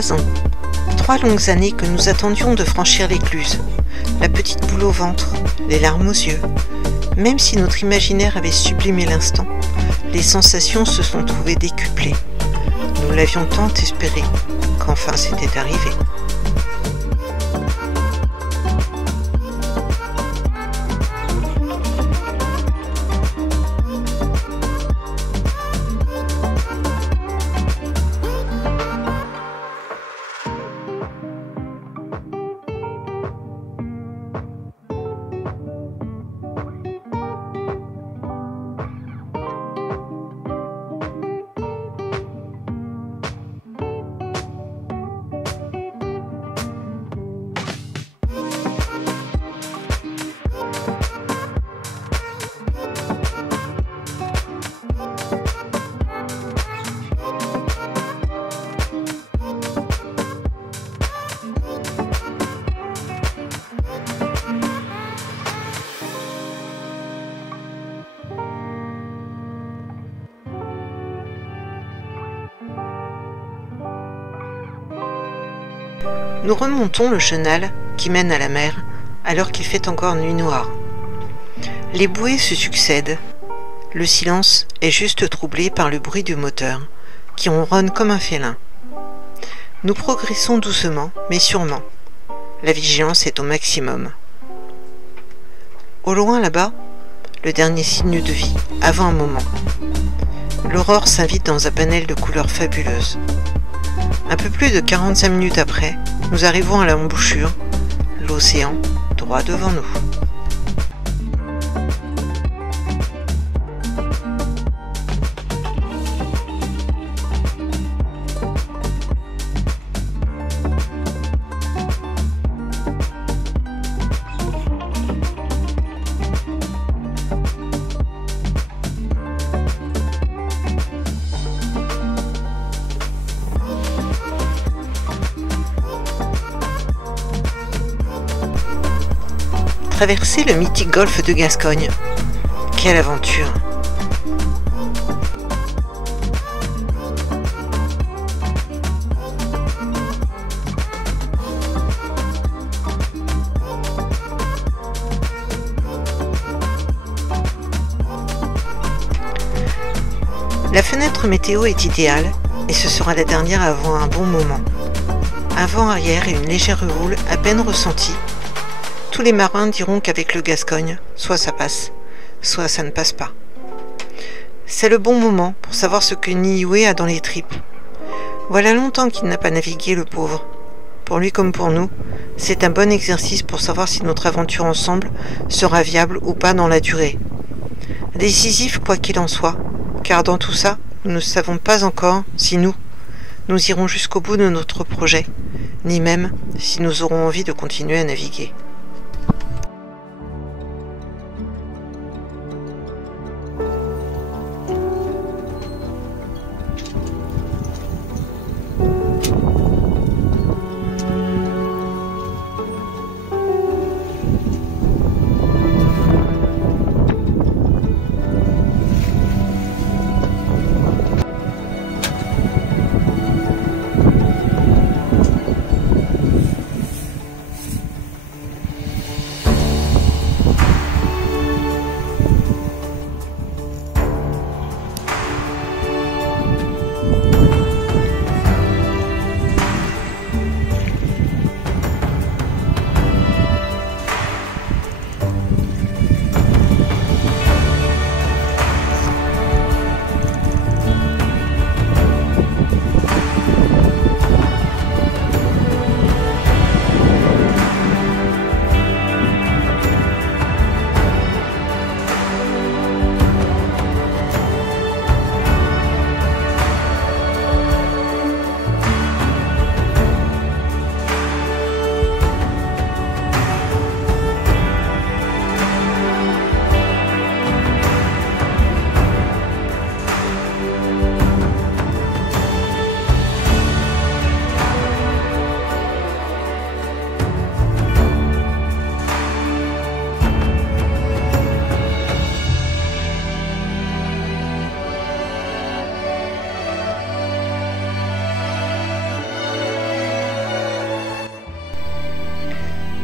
3 ans. 3 longues années que nous attendions de franchir l'écluse. La petite boule au ventre, les larmes aux yeux. Même si notre imaginaire avait sublimé l'instant, les sensations se sont trouvées décuplées. Nous l'avions tant espéré qu'enfin c'était arrivé. Nous remontons le chenal qui mène à la mer alors qu'il fait encore nuit noire. Les bouées se succèdent. Le silence est juste troublé par le bruit du moteur qui ronronne comme un félin. Nous progressons doucement mais sûrement. La vigilance est au maximum. Au loin là-bas, le dernier signe de vie avant un moment. L'aurore s'invite dans un panel de couleurs fabuleuses. Un peu plus de 45 minutes après, nous arrivons à l'embouchure, l'océan droit devant nous. Traverser le mythique golfe de Gascogne. Quelle aventure! La fenêtre météo est idéale et ce sera la dernière avant un bon moment. Un vent arrière et une légère houle à peine ressentie. Tous les marins diront qu'avec le Gascogne, soit ça passe, soit ça ne passe pas. C'est le bon moment pour savoir ce que Niue a dans les tripes. Voilà longtemps qu'il n'a pas navigué, le pauvre. Pour lui comme pour nous, c'est un bon exercice pour savoir si notre aventure ensemble sera viable ou pas dans la durée. Décisif quoi qu'il en soit, car dans tout ça, nous ne savons pas encore si nous irons jusqu'au bout de notre projet, ni même si nous aurons envie de continuer à naviguer.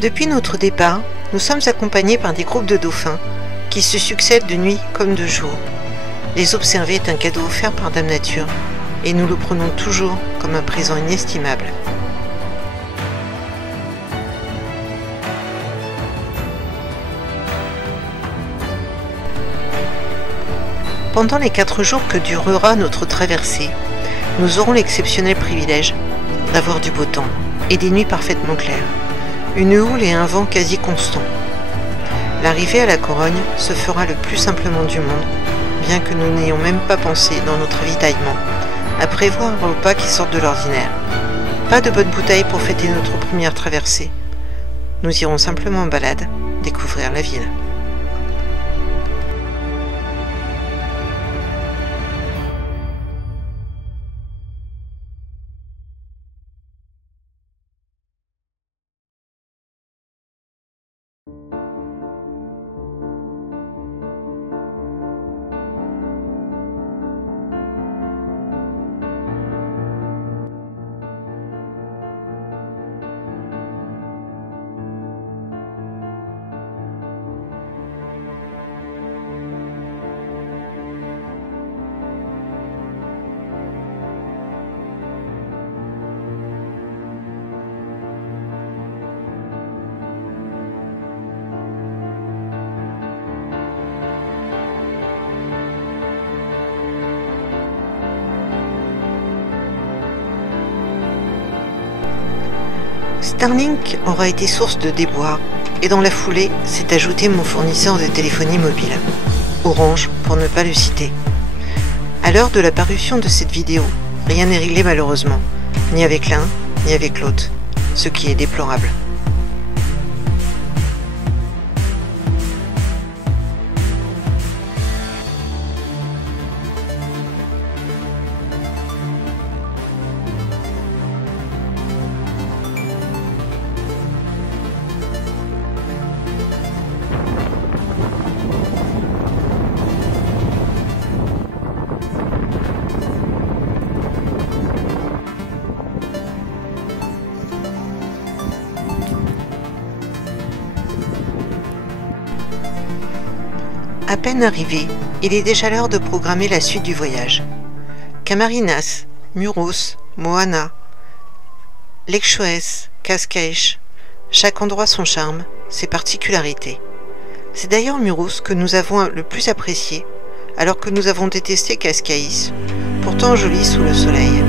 Depuis notre départ, nous sommes accompagnés par des groupes de dauphins qui se succèdent de nuit comme de jour. Les observer est un cadeau offert par Dame Nature et nous le prenons toujours comme un présent inestimable. Pendant les 4 jours que durera notre traversée, nous aurons l'exceptionnel privilège d'avoir du beau temps et des nuits parfaitement claires, une houle et un vent quasi constants. L'arrivée à la Corogne se fera le plus simplement du monde, bien que nous n'ayons même pas pensé dans notre ravitaillement à prévoir un repas qui sorte de l'ordinaire. Pas de bonne bouteille pour fêter notre première traversée. Nous irons simplement en balade, découvrir la ville. Starlink aura été source de déboires et dans la foulée s'est ajouté mon fournisseur de téléphonie mobile, Orange pour ne pas le citer. À l'heure de la parution de cette vidéo, rien n'est réglé malheureusement, ni avec l'un ni avec l'autre, ce qui est déplorable. À peine arrivé, il est déjà l'heure de programmer la suite du voyage. Camarinas, Muros, Moana, Lexoès, Cascais, chaque endroit son charme, ses particularités. C'est d'ailleurs Muros que nous avons le plus apprécié, alors que nous avons détesté Cascais, pourtant joli sous le soleil.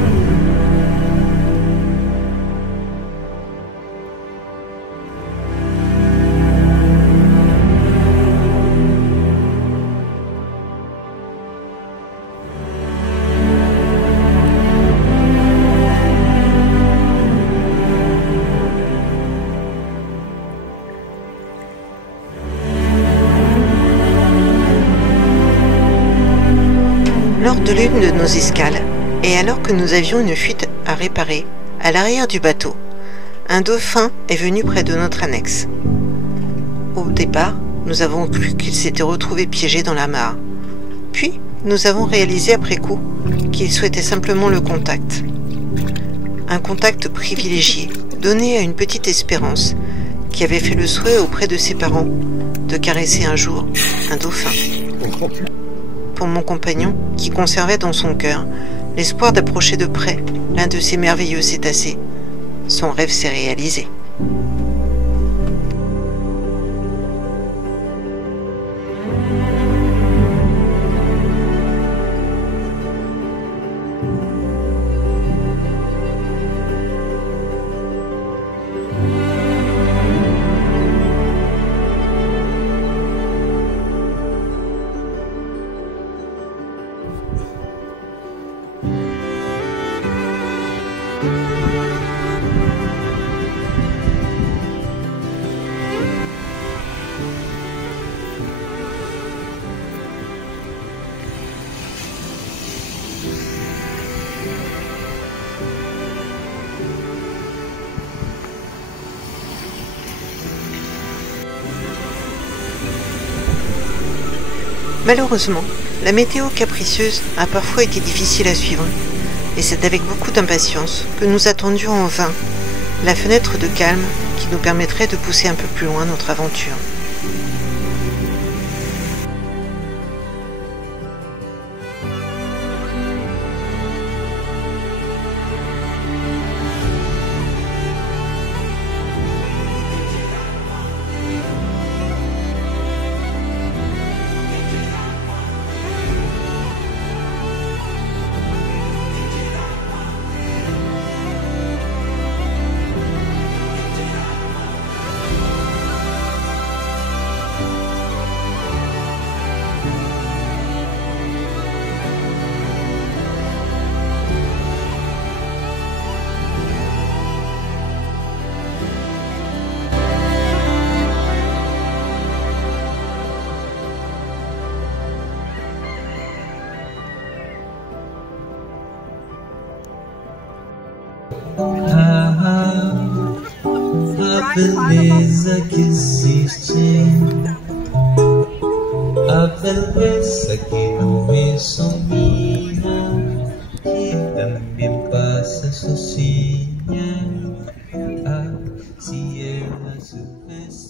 Lors de l'une de nos escales, et alors que nous avions une fuite à réparer, à l'arrière du bateau, un dauphin est venu près de notre annexe. Au départ, nous avons cru qu'il s'était retrouvé piégé dans la mare. Puis, nous avons réalisé après coup qu'il souhaitait simplement le contact. Un contact privilégié, donné à une petite Espérance, qui avait fait le souhait auprès de ses parents de caresser un jour un dauphin. Pour mon compagnon, qui conservait dans son cœur l'espoir d'approcher de près l'un de ces merveilleux cétacés, son rêve s'est réalisé. Malheureusement, la météo capricieuse a parfois été difficile à suivre, et c'est avec beaucoup d'impatience que nous attendions en vain la fenêtre de calme qui qui nous permettrait de pousser un peu plus loin notre aventure. A beleza que existe, a beleza que não é só minha, que também passa sozinha. Ah, se ela soubesse.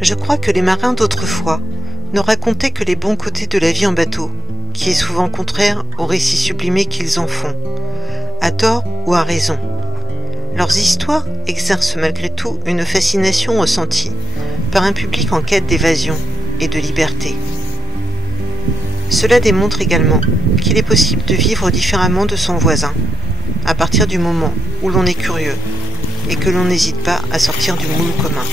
Je crois que les marins d'autrefois ne racontaient que les bons côtés de la vie en bateau, qui est souvent contraire aux récits sublimés qu'ils en font, à tort ou à raison. Leurs histoires exercent malgré tout une fascination ressentie par un public en quête d'évasion et de liberté. Cela démontre également qu'il est possible de vivre différemment de son voisin, à partir du moment où l'on est curieux et que l'on n'hésite pas à sortir du moule commun.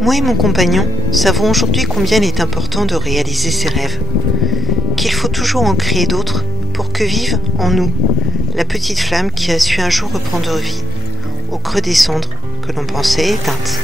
Moi et mon compagnon savons aujourd'hui combien il est important de réaliser ses rêves, qu'il faut toujours en créer d'autres pour que vive en nous la petite flamme qui a su un jour reprendre vie au creux des cendres que l'on pensait éteintes.